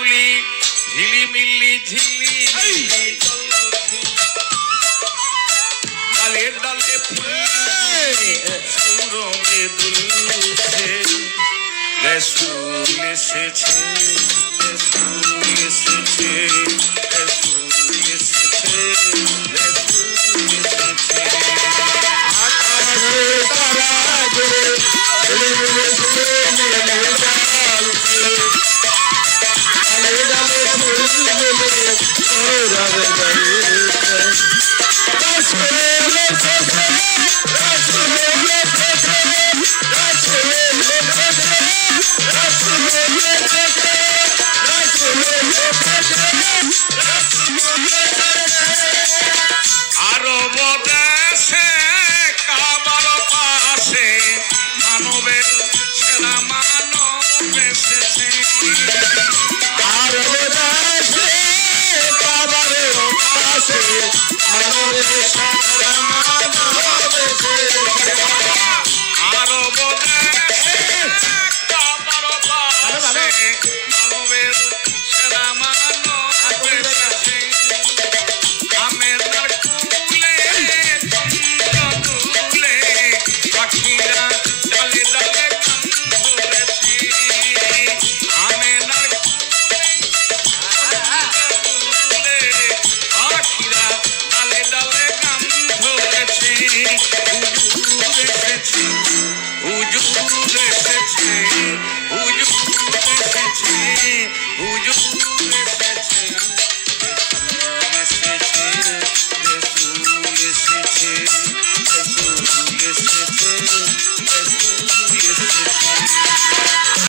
গুলি ঝিলিমিলি ঝিলিমিলি ডালে ডালে ফুলে দুলছে রসুল এসেছে রসুল এসেছে রসুল এসেছে রসুল এসেছে আকাশে তারা জোরে আরব দেশে কাবার পাশে মানবের সেরা মানব এসেছে আরব দেশে কাবার পাশে মানবের সেরা মানব এসেছে আরব দেশে কাবার পাশে